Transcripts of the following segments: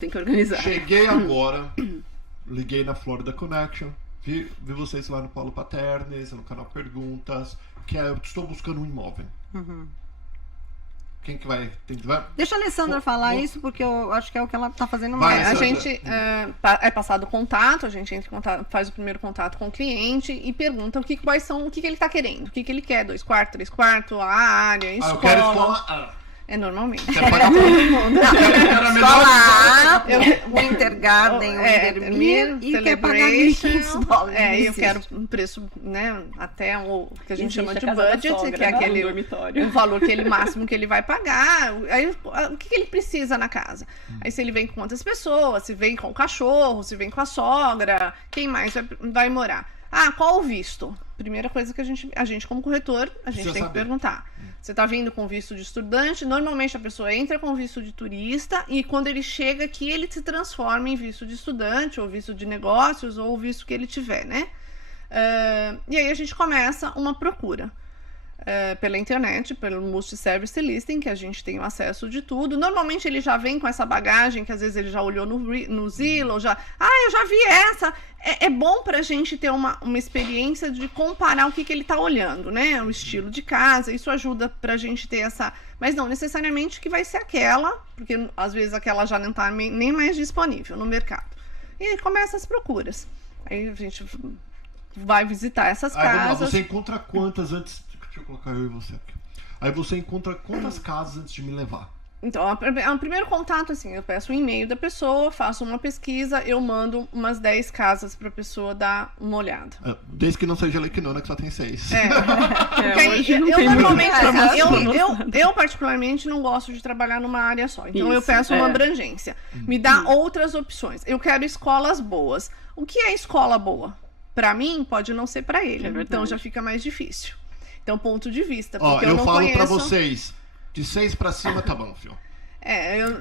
Tem que organizar. Cheguei agora, liguei na Florida Connection, vi vocês lá no Paulo Paternes, no canal Perguntas, estou buscando um imóvel. Quem que vai? Deixa a Alessandra falar isso, porque eu acho que é o que ela está fazendo Vai, mais. A Alessandra. gente é passado o contato, a gente entra em contato, faz o primeiro contato com o cliente e pergunta o que ele está querendo, o que ele quer, 2 quartos, 3 quartos, a área, escola. eu quero escola. É normalmente. Quero pagar todo mundo. Escola A, o Intergarden, o Intermir, e quer pagar $1.500. Eu quero um preço, né, até o que a gente chama de a casa da budget, sogra, que é né? aquele dormitório. o valor máximo que ele vai pagar. Aí o que ele precisa na casa? Aí se ele vem com quantas pessoas, se vem com o cachorro, se vem com a sogra, quem mais vai morar? Qual o visto? Primeira coisa que a gente como corretor, a gente tem que perguntar. Você está vindo com visto de estudante, normalmente a pessoa entra com visto de turista e quando ele chega aqui, ele se transforma em visto de estudante, ou visto de negócios, ou o visto que ele tiver, né? E aí a gente começa uma procura. Pela internet, pelo multi-service listing, que a gente tem o acesso de tudo. Normalmente ele já vem com essa bagagem, que às vezes ele já olhou no Zillow, eu já vi essa. É bom pra gente ter uma experiência de comparar o que ele tá olhando, né? O estilo de casa, isso ajuda pra gente ter essa... Mas não necessariamente que vai ser aquela, porque às vezes aquela já não tá nem mais disponível no mercado. E aí começa as procuras. Aí a gente vai visitar essas Vamos lá, casas. você encontra quantas antes... Deixa eu colocar eu e você aqui. Aí você encontra quantas casas antes de me levar? Então, o primeiro contato, assim, eu peço o e-mail da pessoa, faço uma pesquisa, eu mando umas 10 casas pra pessoa dar uma olhada. Desde que não seja Lequinona, que só tem 6. Porque aí, hoje não eu tem normalmente, muito eu particularmente não gosto de trabalhar numa área só. Então eu Isso, peço uma abrangência. Me dá outras opções. Eu quero escolas boas. O que é escola boa? Pra mim, pode não ser pra ele. Então já fica mais difícil. Então, ponto de vista. Porque eu não falo conheço... pra vocês, de 6 pra cima tá bom, filho.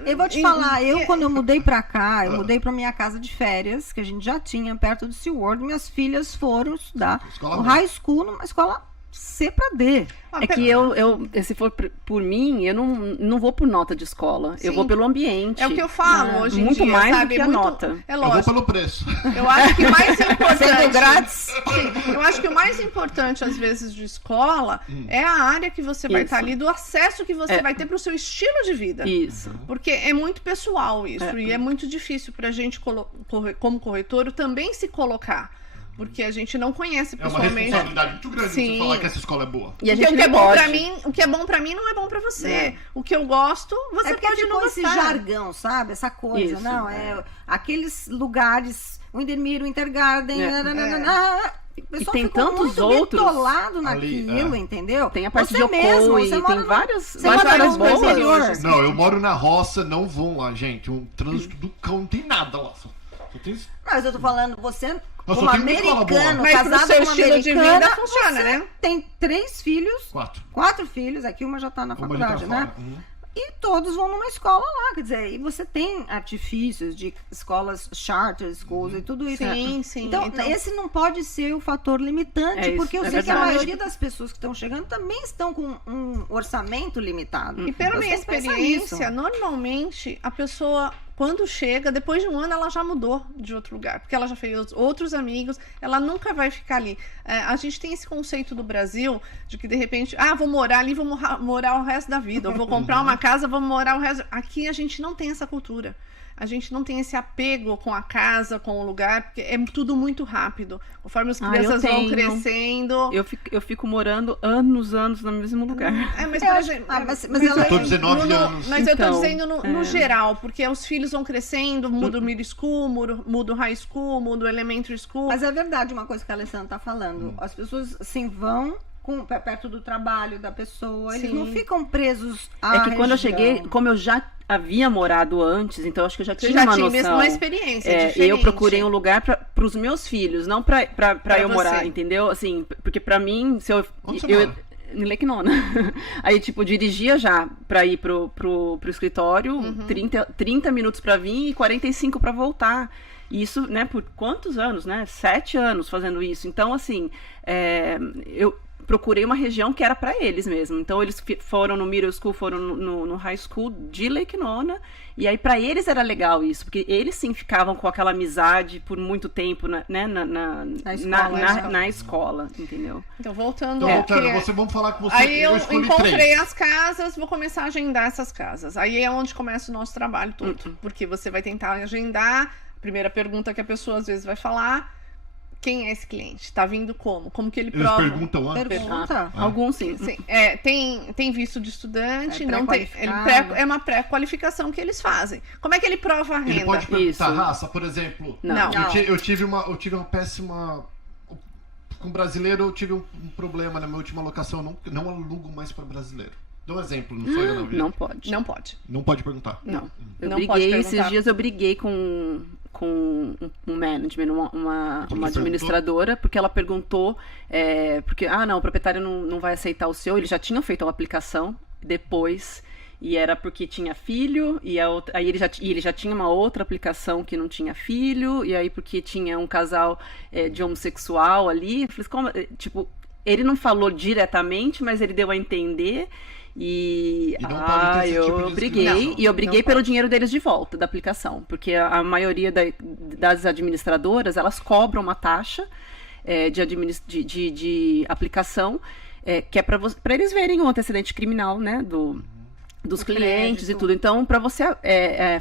Eu vou te falar, quando eu mudei pra cá, eu mudei pra minha casa de férias, que a gente já tinha perto do SeaWorld, minhas filhas foram estudar no high school, numa escola C pra D. É que se for por mim, eu não vou por nota de escola. Sim. Eu vou pelo ambiente. É o que eu falo hoje em muito dia, mais sabe? do que a nota. É Eu vou lógico. pelo preço. Eu acho que o mais importante... Sendo grátis. Sim, eu acho que o mais importante, às vezes, de escola é a área que você vai estar ali, do acesso que você vai ter pro seu estilo de vida. Isso. Porque é muito pessoal isso, e é muito difícil pra gente, como corretor, também se colocar. Porque a gente não conhece É uma pessoalmente. responsabilidade muito grande você falar que essa escola é boa. E a Porque gente o que é não bom pode. pra mim, o que é bom pra mim não é bom pra você. O que eu gosto, você Porque pode não ficou esse gostar. jargão, sabe? Essa coisa, Isso, não, aqueles lugares, o Intermir, o Intergarden, o pessoal tem ficou tantos muito outros bitolado ali, naquilo, entendeu? Tem a parte Você de mesmo, Ocoi, você mora tem no- várias você mora áreas no boas. interior. Não, eu moro na roça, não vão lá, gente. Um trânsito do cão, não tem nada lá. Só tem... Mas eu tô falando, você, Nossa, como tem uma escola boa. americano, Mas pro casado seu com uma estilo de americana, vida funciona, você né? tem 3 filhos, 4. 4 filhos, aqui uma já tá na Uma já tá faculdade, né? fora. E todos vão numa escola lá, quer dizer, e você tem artifícios de escolas charter schools e tudo isso. Sim, sim. Então, esse não pode ser o fator limitante, É isso, porque eu é sei que a verdade. maioria das pessoas que estão chegando também estão com um orçamento limitado. E pela Você minha tem que pensar experiência, nisso. normalmente a pessoa, quando chega, depois de um ano, ela já mudou de outro lugar, porque ela já fez outros amigos, ela nunca vai ficar ali. A gente tem esse conceito do Brasil de que, de repente, vou morar ali, vou morar o resto da vida, eu vou comprar uma casa, vou morar o resto. Aqui a gente não tem essa cultura. A gente não tem esse apego com a casa, com o lugar, porque é tudo muito rápido. Conforme as crianças vão tenho. crescendo... Eu fico morando anos no mesmo lugar. Mas, por exemplo, mas ela- Eu tô 19 anos. Mas eu tô Então, dizendo no geral, porque os filhos vão crescendo, muda o middle school, muda o high school, muda o elementary school. Mas é verdade uma coisa que a Alessandra tá falando. As pessoas assim vão perto do trabalho da pessoa, eles Sim. não ficam presos à É que quando eu região. cheguei, como eu já havia morado antes, então acho que eu já Você tinha já uma tinha noção. uma experiência É, diferente. eu procurei um lugar para os meus filhos, não para eu você. morar, entendeu? Assim, porque para mim, se eu Onde você eu mora? em Lequinona. Aí, tipo, dirigia já pra ir pro escritório, 30 minutos pra vir e 45 pra voltar. E isso, né, por quantos anos, né? 7 anos fazendo isso. Então, assim, procurei uma região que era para eles mesmo. Então, eles foram no middle school, foram no high school de Lake Nona, e aí para eles era legal isso, porque eles sim ficavam com aquela amizade por muito tempo, né, na escola, entendeu? Então, voltando vamos falar que você... Aí eu encontrei as casas, vou começar a agendar essas casas. Aí é onde começa o nosso trabalho todo, porque você vai tentar agendar. A primeira pergunta que a pessoa às vezes vai falar: quem é esse cliente? Tá vindo como? Como que ele prova? Eles perguntam antes? Pergunta. Alguns sim. Tem visto de estudante, não tem. É uma pré-qualificação que eles fazem. Como é que ele prova a renda? Ele pode perguntar raça, por exemplo. Não. Eu tive uma péssima... Com brasileiro eu tive um problema na minha última locação. Eu não alugo mais para brasileiro. Dá um exemplo, não foi na vida. Não pode. Não pode. Não pode perguntar. Não. Esses dias eu briguei com um management, uma administradora, porque ela perguntou, porque, o proprietário não vai aceitar o seu, eles já tinham feito uma aplicação depois, e era porque tinha filho, aí ele já tinha uma outra aplicação que não tinha filho, e aí porque tinha um casal de homossexual ali, eu falei, como, tipo, ele não falou diretamente, mas ele deu a entender. Eu briguei pelo dinheiro deles de volta da aplicação, porque a maioria das administradoras, elas cobram uma taxa de aplicação, que é para eles verem o antecedente criminal, né, dos clientes e tudo. Então, para você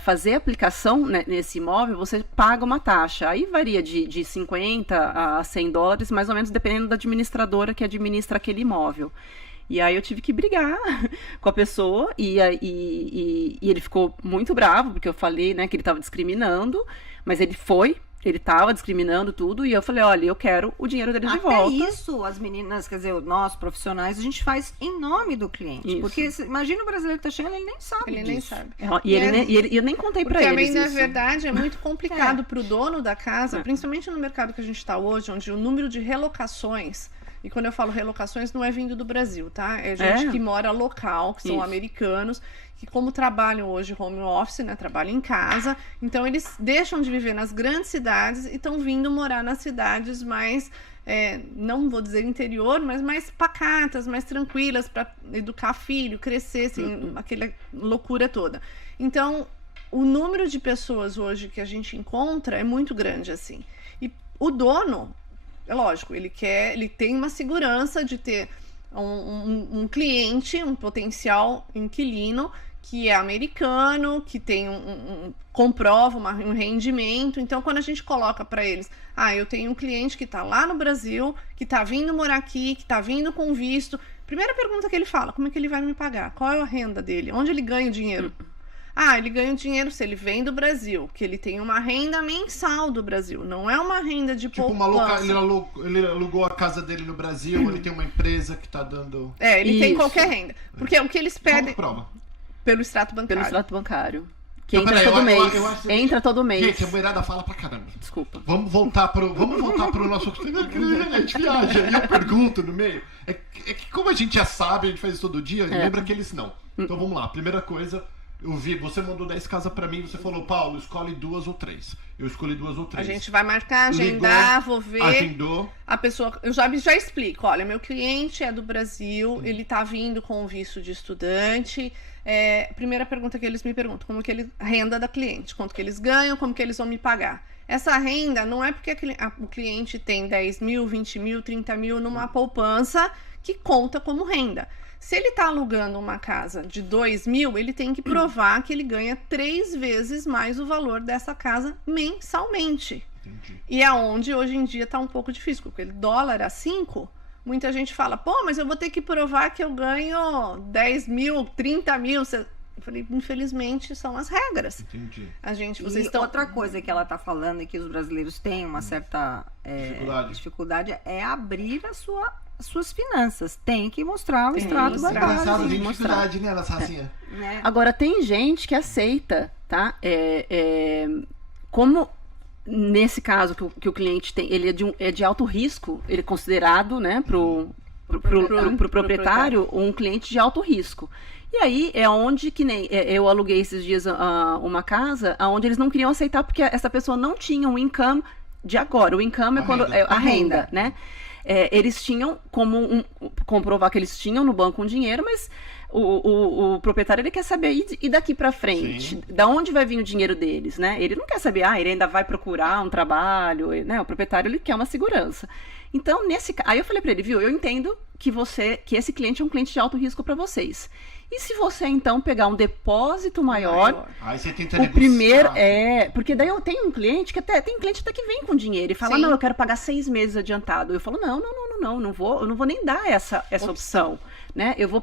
fazer a aplicação, né, nesse imóvel, você paga uma taxa. Aí varia de 50 a $100, mais ou menos, dependendo da administradora que administra aquele imóvel. E aí eu tive que brigar com a pessoa e ele ficou muito bravo, porque eu falei, né, que ele estava discriminando, mas ele estava discriminando tudo, e eu falei, olha, eu quero o dinheiro dele de volta. Até isso, as meninas, quer dizer, nós profissionais, a gente faz em nome do cliente. Isso. Porque imagina o brasileiro que tá chegando, ele nem sabe Ele disso. nem sabe. E eu nem contei pra Porque eles também, na isso. verdade, é muito complicado pro dono da casa, principalmente no mercado que a gente está hoje, onde o número de relocações... E quando eu falo relocações, não é vindo do Brasil, tá? É gente que mora local, que são americanos, que como trabalham hoje home office, né? Trabalham em casa. Então, eles deixam de viver nas grandes cidades e estão vindo morar nas cidades mais, não vou dizer interior, mas mais pacatas, mais tranquilas, para educar filho, crescer, assim, aquela loucura toda. Então, o número de pessoas hoje que a gente encontra é muito grande, assim. E o dono... É lógico, ele tem uma segurança de ter um cliente, um potencial inquilino que é americano, que tem comprova um rendimento. Então, quando a gente coloca para eles, eu tenho um cliente que está lá no Brasil, que está vindo morar aqui, que está vindo com visto. Primeira pergunta que ele fala, como é que ele vai me pagar? Qual é a renda dele? Onde ele ganha o dinheiro? Ele ganha o dinheiro se ele vem do Brasil, que ele tem uma renda mensal do Brasil, não é uma renda de poupança. Ele alugou a casa dele no Brasil, ele tem uma empresa que tá dando... Ele tem qualquer renda. Porque o que eles pedem... Prova. Pelo extrato bancário. Pelo extrato bancário. Que entra todo mês. Entra todo mês. Gente, a mulherada fala pra caramba. Desculpa. Vamos voltar pro nosso... A gente viaja e eu pergunto no meio. É que como a gente já sabe, a gente faz isso todo dia, lembra que eles não. Então vamos lá, primeira coisa... você mandou 10 casas pra mim, você falou, Paulo, escolhe 2 ou 3. Eu escolhi 2 ou 3. A gente vai marcar, agendar, vou ver. Agendou. A pessoa, eu já explico, olha, meu cliente é do Brasil, ele tá vindo com o visto de estudante. Primeira pergunta que eles me perguntam, como que a renda da cliente, quanto que eles ganham, como que eles vão me pagar. Essa renda não é porque o cliente tem 10 mil, 20 mil, 30 mil numa poupança que conta como renda. Se ele está alugando uma casa de 2 mil, ele tem que provar que ele ganha 3 vezes mais o valor dessa casa mensalmente. Entendi. E é onde hoje em dia está um pouco difícil, porque o dólar a 5, muita gente fala, mas eu vou ter que provar que eu ganho 10 mil, 30 mil. Eu falei, infelizmente, são as regras. Entendi. Outra coisa que ela está falando e que os brasileiros têm uma certa dificuldade é abrir suas finanças. Tem que mostrar o extrato bancário. Dificuldade, né, Racinha? Agora, tem gente que aceita, tá? Como nesse caso que o cliente tem, ele é de alto risco, ele é considerado, né, pro proprietário, um cliente de alto risco. E aí é onde, que nem eu aluguei esses dias uma casa, onde eles não queriam aceitar porque essa pessoa não tinha um income de agora. O income é quando a renda, né? eles tinham como comprovar que eles tinham no banco um dinheiro, mas o proprietário, ele quer saber, e daqui para frente? Sim. Da onde vai vir o dinheiro deles, né? Ele não quer saber, ele ainda vai procurar um trabalho, né? O proprietário, ele quer uma segurança. Então, aí eu falei para ele, viu, eu entendo que esse cliente é um cliente de alto risco para vocês. E se você, então, pegar um depósito maior, aí você tenta o primeiro porque daí eu tenho um cliente tem cliente até que vem com dinheiro e fala, não, eu quero pagar 6 meses adiantado. Eu falo, não vou nem dar essa opção, né? Eu vou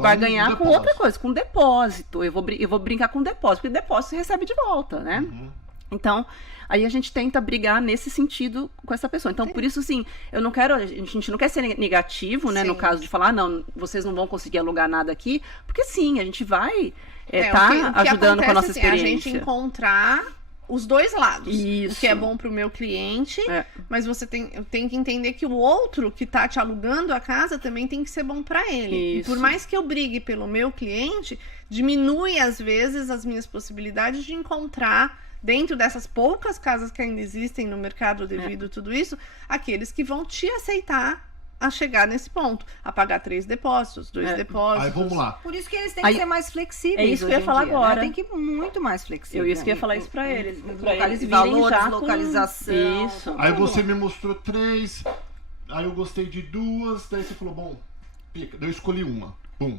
barganhar com outra coisa, com depósito. Eu vou brincar com depósito, porque depósito você recebe de volta, né? Uhum. Então, aí a gente tenta brigar nesse sentido com essa pessoa. Então, por isso, assim, a gente não quer ser negativo, né? Sim. No caso de falar, não, vocês não vão conseguir alugar nada aqui, porque sim, a gente vai ajudando com a nossa experiência. A gente encontrar os dois lados. Isso. O que é bom pro meu cliente, mas você tem que entender que o outro que tá te alugando a casa também tem que ser bom para ele. Isso. E por mais que eu brigue pelo meu cliente, diminui às vezes as minhas possibilidades de encontrar, dentro dessas poucas casas que ainda existem no mercado devido a tudo isso, aqueles que vão te aceitar a chegar nesse ponto, a pagar 3 depósitos, 2 depósitos. Aí vamos lá. Por isso que eles têm que ser mais flexíveis. É isso que eu ia falar agora. Tem que ir muito mais flexíveis. Eu ia falar isso pra eles. Pra eles virem valores, já localização. Isso. Aí você me mostrou 3, aí eu gostei de 2, daí você falou, bom, pica. Daí eu escolhi uma. Bom,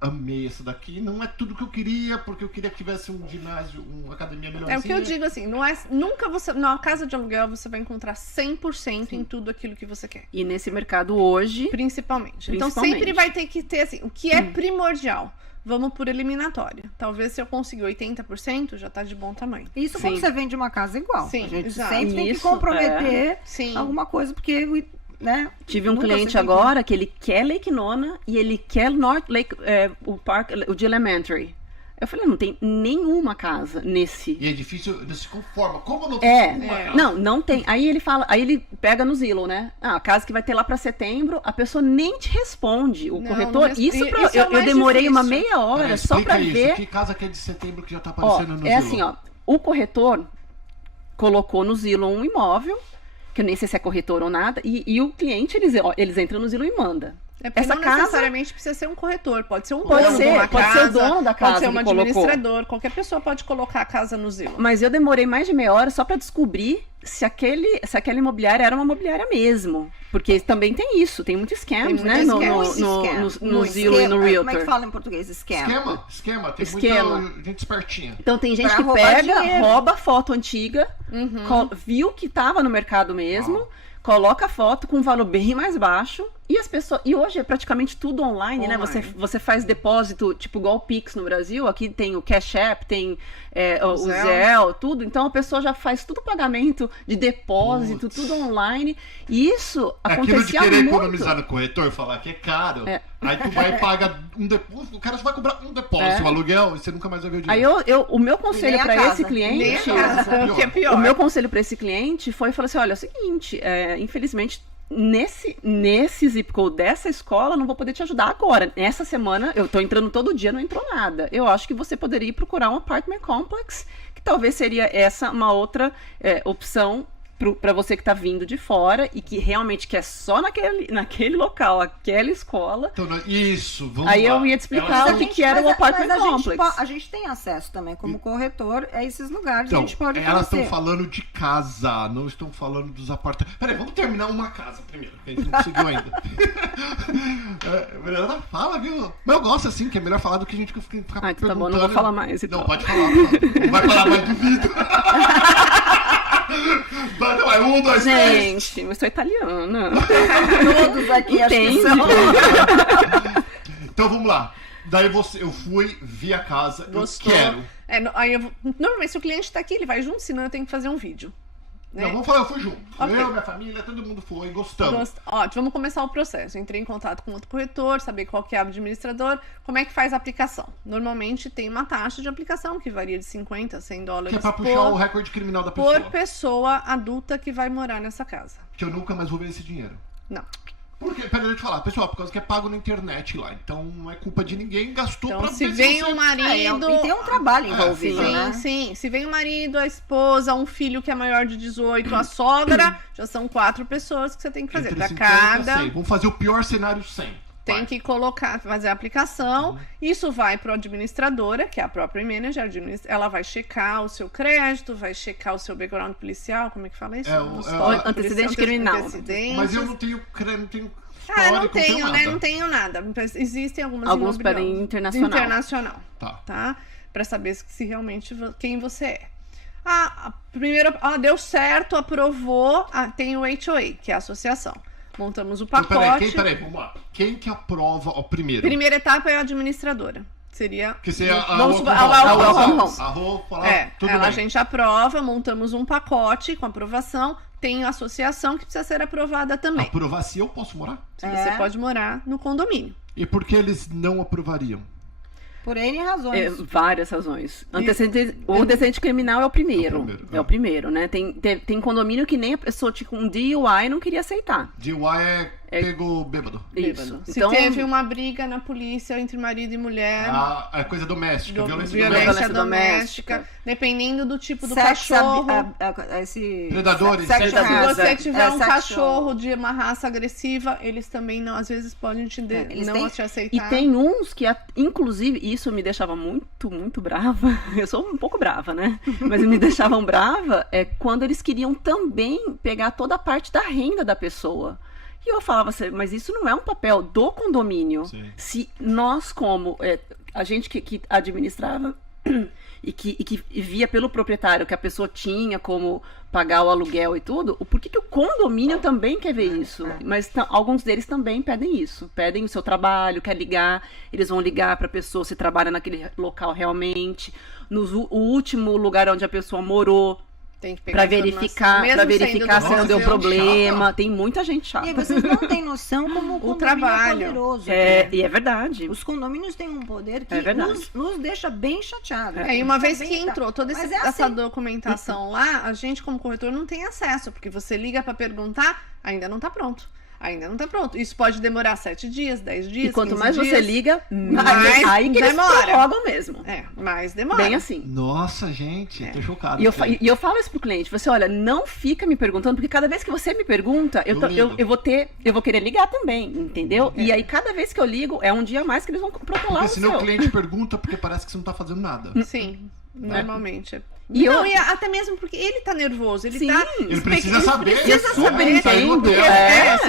amei essa daqui. Não é tudo que eu queria, porque eu queria que tivesse um ginásio, uma academia melhorzinha. É o que eu digo assim, nunca você, na casa de aluguel, você vai encontrar 100% em tudo aquilo que você quer. E nesse mercado hoje, principalmente. Então sempre vai ter que ter assim, o que é primordial. Vamos por eliminatória. Talvez se eu conseguir 80%, já tá de bom tamanho. Isso quando você vende uma casa igual. Sim, a gente exato. sempre tem que comprometer alguma coisa, porque... Né? Tive um cliente agora que ele quer Lake Nona e ele quer North Lake, o de Elementary. Eu falei, não tem nenhuma casa nesse. E é difícil, não se conforma. Como não tem nenhuma casa? Não tem. Aí ele pega no Zillow, né? A casa que vai ter lá pra setembro, a pessoa nem te responde. O corretor, eu demorei uma meia hora só pra ver. Que casa que é de setembro que já tá aparecendo no Zillow? É assim, o corretor colocou no Zillow um imóvel, que eu nem sei se é corretor ou nada, e o cliente, eles entram no Zillow e manda. É porque não necessariamente precisa ser um corretor, pode ser um dono de uma casa, pode ser o dono da casa, pode ser um administrador, qualquer pessoa pode colocar a casa no Zillow. Mas eu demorei mais de meia hora só para descobrir se aquela imobiliária era uma imobiliária mesmo. Porque também tem isso, tem muitos scams, né? No Zillow e no Realtor. Como é que fala em português? Esquema. Tem muita gente espertinha. Então tem gente que pega, rouba foto antiga, viu que tava no mercado mesmo, coloca a foto com um valor bem mais baixo, e as pessoas. E hoje é praticamente tudo online, né? Você faz depósito, tipo igual o Pix no Brasil, aqui tem o Cash App, tem o Zelle, tudo. Então a pessoa já faz tudo pagamento de depósito, tudo online. E isso acontecia muito. Aquilo de querer economizar no corretor, falar que é caro. Aí tu vai e paga um depósito, o cara só vai cobrar um depósito, um aluguel, e você nunca mais vai ver o dinheiro. Aí o meu conselho para esse cliente, que é pior. O meu conselho para esse cliente foi falar assim, olha, é o seguinte, infelizmente nesse zip code dessa escola, não vou poder te ajudar agora. Nessa semana, eu tô entrando todo dia, não entrou nada. Eu acho que você poderia ir procurar um apartment complex, que talvez seria essa uma outra opção para você que tá vindo de fora e que realmente quer só naquele local, aquela escola. Então, isso, vamos Aí lá. Eu ia te explicar o que era o apartment complex. A gente tem acesso também, como corretor, a esses lugares. Então, a gente pode elas estão falando de casa, não estão falando dos apartamentos. Peraí, vamos terminar uma casa primeiro, que a gente não conseguiu ainda. Ela fala, viu? Mas eu gosto assim, que é melhor falar do que a gente ficar perguntando. Tá bom, não vou falar mais. Então. Não, pode falar. Não vai falar mais do vídeo. Não, é 1, 2, 3. Gente, eu sou italiana. Todos aqui acho que são. Então vamos lá. Daí eu fui, vi a casa, Gostou. Eu quero. Normalmente se o cliente tá aqui, ele vai junto, senão eu tenho que fazer um vídeo. Né? Não, vamos falar, eu fui junto. Okay. Eu, minha família, todo mundo foi, gostamos. Ótimo, vamos começar o processo. Eu entrei em contato com outro corretor, saber qual que é o administrador, como é que faz a aplicação. Normalmente tem uma taxa de aplicação que varia de 50 a 100 dólares que é pra puxar o recorde criminal da pessoa. Por pessoa adulta que vai morar nessa casa. Que eu nunca mais vou ver esse dinheiro. Não. Porque, peraí, deixa eu te falar, pessoal, por causa que é pago na internet lá. Então não é culpa de ninguém, gastou Então, pra se ver vem você... um marido. E tem um trabalho envolvido, Sim, né? sim. Se vem o marido, a esposa, um filho que é maior de 18, a sogra, já são 4 pessoas que você tem que fazer. Entre Pra 50 e cada. 100. Vamos fazer o pior cenário 100. Tem que colocar, fazer a aplicação. Isso vai para a administradora, que é a própria manager. Ela vai checar o seu crédito, vai checar o seu background policial. Como é que fala isso? Antecedente criminal. Mas eu não tenho não tenho, né? Não tenho nada. Existem alguns pedem internacional. Tá? Pra saber se realmente quem você é. Primeiro, deu certo, aprovou. Tem o HOA, que é a associação. Montamos o pacote. Então, peraí, vamos lá. Quem que aprova o primeiro? Primeira etapa é a administradora. Seria. Que seria a gente aprova, montamos um pacote com aprovação. Tem a associação que precisa ser aprovada também. Aprovar se eu posso morar? Você pode morar no condomínio. E por que eles não aprovariam? Por N razões. Várias razões. O antecedente criminal é o primeiro. É o primeiro, né? Tem condomínio que nem a pessoa, tipo, um DUI não queria aceitar. DUI pegou bêbado. Isso. Se teve uma briga na polícia entre marido e mulher. É coisa doméstica, violência doméstica. Dependendo do tipo do cachorro. Predadores. Se você tiver um cachorro de uma raça agressiva, eles também não, às vezes podem te aceitar. E tem uns que, inclusive, isso me deixava muito, muito brava. Eu sou um pouco brava, né? Mas me deixavam brava quando eles queriam também pegar toda a parte da renda da pessoa. E eu falava assim, mas isso não é um papel do condomínio. Sim. Se nós, como a gente que administrava e que via pelo proprietário que a pessoa tinha como pagar o aluguel e tudo, por que o condomínio também quer ver isso? Mas alguns deles também pedem isso. Pedem o seu trabalho, quer ligar, eles vão ligar para a pessoa se trabalha naquele local realmente. O último lugar onde a pessoa morou, para verificar se não deu problema. Chata. Tem muita gente chata. E vocês não têm noção como o trabalho é poderoso. E é verdade. Os condomínios têm um poder que nos deixa bem chateados. E uma vez que entrou toda essa documentação lá, a gente como corretor não tem acesso, porque você liga para perguntar, ainda não está pronto. Isso pode demorar 7 dias, 10 dias, e quanto 15 mais dias, você liga, aí que eles prorrogam mesmo. Mais demora. Bem assim. Nossa, gente, tô chocado. E eu falo isso pro cliente, você olha, não fica me perguntando, porque cada vez que você me pergunta, eu vou querer ligar também, entendeu? E aí cada vez que eu ligo, é um dia a mais que eles vão protocolar. Porque senão o cliente pergunta porque parece que você não tá fazendo nada. Sim. Normalmente. E até mesmo porque ele tá nervoso, ele precisa saber. Se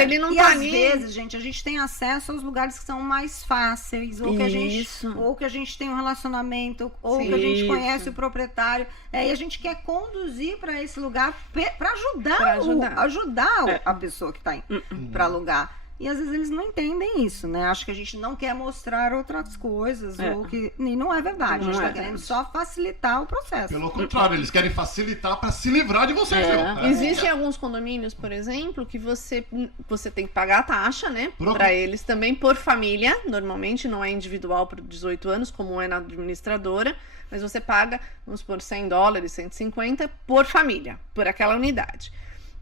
ele não tá às vezes, gente, a gente tem acesso aos lugares que são mais fáceis, ou que a gente tem um relacionamento, ou que a gente conhece o proprietário, e a gente quer conduzir para esse lugar para ajudar a pessoa que tá indo para alugar. E às vezes eles não entendem isso, né? Acho que a gente não quer mostrar outras coisas, e não é verdade. A gente tá querendo só facilitar o processo. Pelo contrário, eles querem facilitar para se livrar de você. Existem alguns condomínios, por exemplo, que você tem que pagar a taxa, né? Para eles também, por família. Normalmente não é individual por 18 anos, como é na administradora. Mas você paga, vamos supor, $100, 150 por família, por aquela unidade.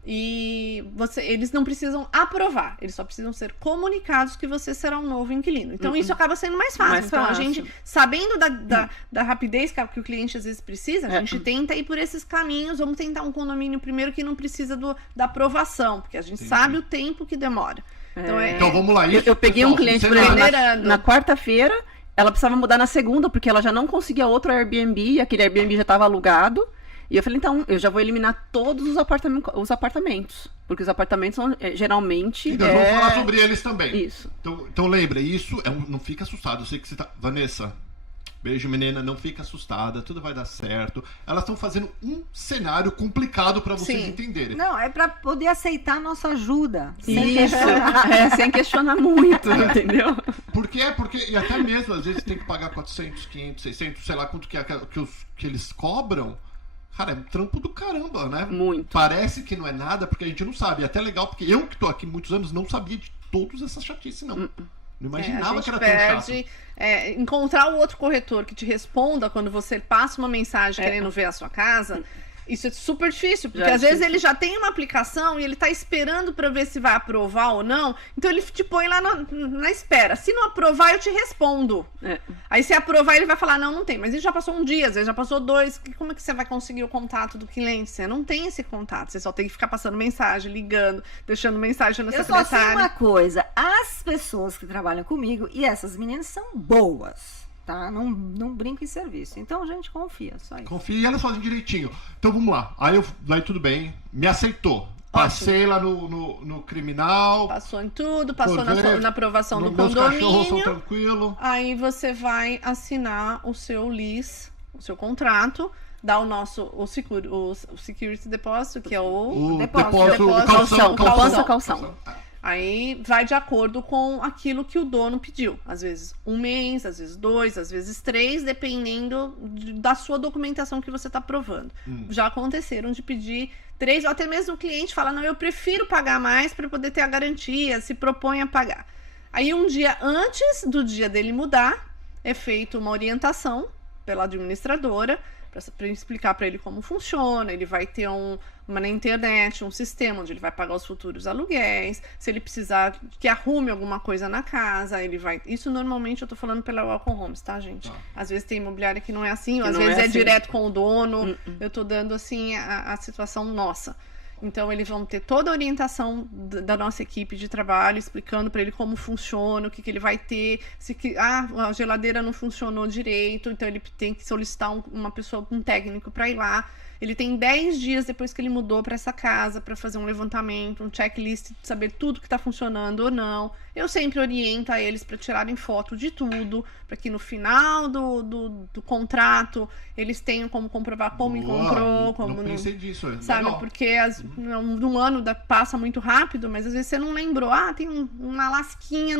E eles não precisam aprovar, eles só precisam ser comunicados que você será um novo inquilino. Então isso acaba sendo mais fácil. Então a gente, sabendo da rapidez que o cliente às vezes precisa, a gente tenta ir por esses caminhos. Vamos tentar um condomínio primeiro que não precisa da aprovação, porque a gente sabe o tempo que demora. Então vamos lá. Eu peguei um cliente, por exemplo, na quarta-feira, ela precisava mudar na segunda, porque ela já não conseguia outro Airbnb, e aquele Airbnb já estava alugado. E eu falei, então, eu já vou eliminar todos os apartamentos. Porque os apartamentos são, geralmente... Então, vamos falar sobre eles também. Isso. Então lembra, isso não fica assustado. Eu sei que você tá... Vanessa, beijo, menina, não fica assustada, tudo vai dar certo. Elas estão fazendo um cenário complicado para vocês entenderem. Não, é para poder aceitar a nossa ajuda. Sem questionar muito, entendeu? Porque e até mesmo, às vezes, tem que pagar 400, 500, 600, sei lá quanto que eles cobram. Cara, é um trampo do caramba, né? Muito. Parece que não é nada, porque a gente não sabe. É até legal, porque eu que tô aqui muitos anos não sabia de todas essas chatices, não. Não imaginava que era tão chato. Encontrar o outro corretor que te responda quando você passa uma mensagem querendo ver a sua casa. Isso é super difícil, porque Já é às vezes difícil. ele já tem uma aplicação e ele tá esperando pra ver se vai aprovar ou não. Então ele te põe lá na espera. Se não aprovar, eu te respondo. É. Aí se aprovar, ele vai falar, não tem. Mas ele já passou um dia, às vezes já passou 2. Como é que você vai conseguir o contato do cliente? Você não tem esse contato. Você só tem que ficar passando mensagem, ligando, deixando mensagem na Eu só sei secretária. uma coisa, as pessoas que trabalham comigo, e essas meninas são boas, tá? Não brinco em serviço. Então a gente confia, só isso. Confia e elas fazem direitinho. Então vamos lá. Aí tudo bem, me aceitou. Passei lá no criminal. Passou em tudo, passou Poder, na aprovação do meus cachorros são condomínio. tranquilos. Aí você vai assinar o seu lease, o seu contrato, dá o security deposit, que é O Depósito. depósito, Calção. Aí vai de acordo com aquilo que o dono pediu. Às vezes 1 mês, às vezes 2, às vezes 3, dependendo da sua documentação que você está provando. Já aconteceram de pedir 3, ou até mesmo o cliente fala, não, eu prefiro pagar mais para poder ter a garantia, se propõe a pagar. Aí um dia antes do dia dele mudar, é feita uma orientação pela administradora, para explicar para ele como funciona. Ele vai ter na internet um sistema onde ele vai pagar os futuros aluguéis. Se ele precisar que arrume alguma coisa na casa, ele vai. Isso normalmente eu tô falando pela Welcome Homes, tá, gente? Às vezes tem imobiliária que não é assim, ou às vezes é direto com o dono. Eu tô dando assim a situação nossa. Então, eles vão ter toda a orientação da nossa equipe de trabalho, explicando para ele como funciona, o que ele vai ter. A geladeira não funcionou direito, então ele tem que solicitar um técnico para ir lá. Ele tem 10 dias depois que ele mudou para essa casa para fazer um levantamento, um checklist, de saber tudo que está funcionando ou não. Eu sempre oriento a eles para tirarem foto de tudo, para que no final do contrato eles tenham como comprovar como encontrou, como não pensei disso, sabe? legal. Porque um ano passa muito rápido, mas às vezes você não lembrou. Tem uma lasquinha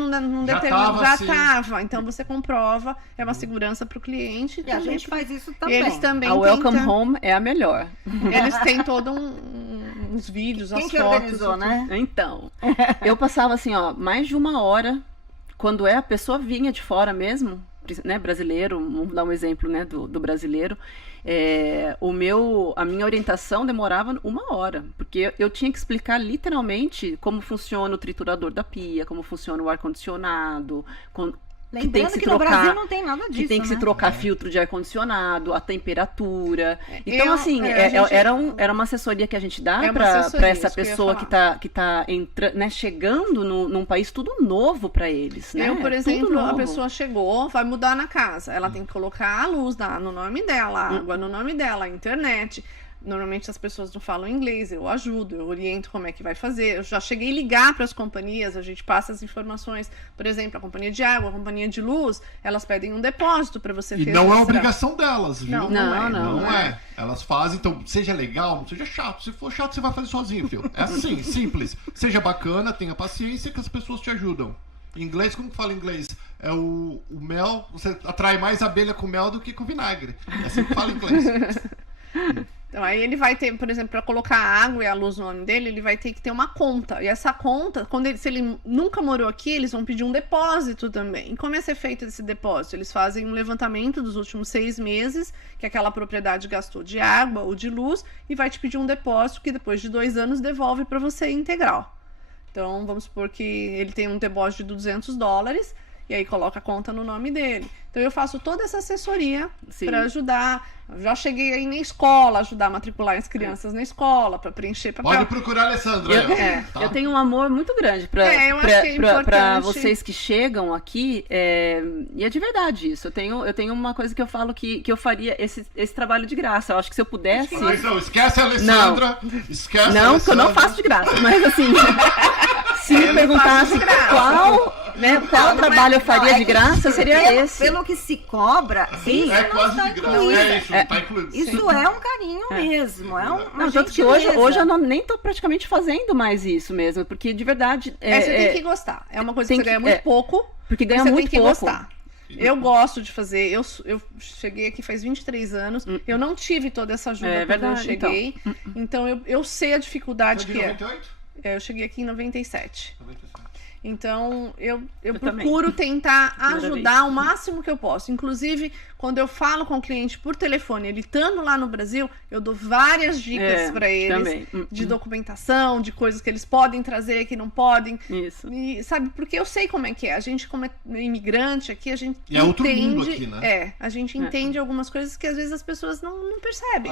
Já tava. Então você comprova, é uma segurança para o cliente. E a gente faz isso também. Eles também A Welcome tentam- Home é a melhor. Eles têm todos uns vídeos, Quem as que fotos. organizou, né? Então, eu passava assim, mais de 1 hora, quando a pessoa vinha de fora mesmo, né, brasileiro, vamos dar um exemplo, né, do brasileiro, a minha orientação demorava 1 hora, porque eu tinha que explicar literalmente como funciona o triturador da pia, como funciona o ar-condicionado, que tem Lembrando que que se no trocar, Brasil não tem nada disso, que tem que né? se trocar filtro de ar-condicionado, a temperatura. Então, Eu- assim, a gente- era uma assessoria que a gente dá É uma para assessoria, essa isso que eu ia pessoa falar. que tá né, chegando num país tudo novo para eles, né? Eu, por Tudo exemplo, a novo. pessoa chegou, vai mudar na casa. Ela tem que colocar a luz no nome dela, a água no nome dela, a internet. Normalmente as pessoas não falam inglês, eu ajudo, eu oriento como é que vai fazer. Eu já cheguei a ligar para as companhias, a gente passa as informações. Por exemplo, a companhia de água, a companhia de luz, elas pedem um depósito para você E registrar. não é obrigação delas, viu? Não Não é. é. Elas fazem, então, seja legal, não seja chato. Se for chato, você vai fazer sozinho, filho. É assim, simples. Seja bacana, tenha paciência que as pessoas te ajudam. Em inglês, como que fala em inglês? É o mel, você atrai mais abelha com mel do que com vinagre. É assim que fala em inglês. Então, aí ele vai ter, por exemplo, para colocar a água e a luz no nome dele, ele vai ter que ter uma conta. E essa conta, se ele nunca morou aqui, eles vão pedir um depósito também. E como é ser feito esse depósito? Eles fazem um levantamento dos últimos 6 meses que aquela propriedade gastou de água ou de luz e vai te pedir um depósito que depois de 2 anos devolve para você integral. Então, vamos supor que ele tem um depósito de $200 e aí coloca a conta no nome dele. Então, eu faço toda essa assessoria para ajudar. Já cheguei aí na escola, ajudar a matricular as crianças na escola, para preencher papel. Pode procurar a Alessandra. aí, ó, tá? Eu tenho um amor muito grande eu acho que é para importante. vocês que chegam aqui, e é de verdade isso. Eu tenho uma coisa que eu falo que eu faria esse trabalho de graça. Eu acho que se eu pudesse. Não, esquece a Alessandra. Esquece a Não, Alessandra. que eu não faço de graça, mas assim, se me perguntasse qual trabalho eu faria de graça, seria esse. Pelo que se cobra, Sim. isso É não quase está de graça. incluído. É isso, não tá incluído. Isso é um carinho mesmo, é uma Não, tanto que hoje gentileza. eu nem tô praticamente fazendo mais isso mesmo, porque de verdade. Você tem que gostar. É uma coisa que tem você ganha muito pouco. Porque ganha você muito tem que pouco. gostar. Eu gosto de fazer. Eu cheguei aqui faz 23 anos. Eu não tive toda essa ajuda quando verdade, eu cheguei. Então, eu sei a dificuldade Foi que de é. 98? Eu cheguei aqui em 97. 97. Então, eu também. procuro tentar Primeira ajudar vez. o máximo que eu posso. Inclusive, quando eu falo com o cliente por telefone, ele estando lá no Brasil, eu dou várias dicas para eles também. de documentação, de coisas que eles podem trazer, que não podem. Isso. E, sabe, porque eu sei como é que é. A gente, como é imigrante aqui, a gente E é outro mundo entende. aqui, né? A gente entende algumas coisas que às vezes as pessoas não percebem.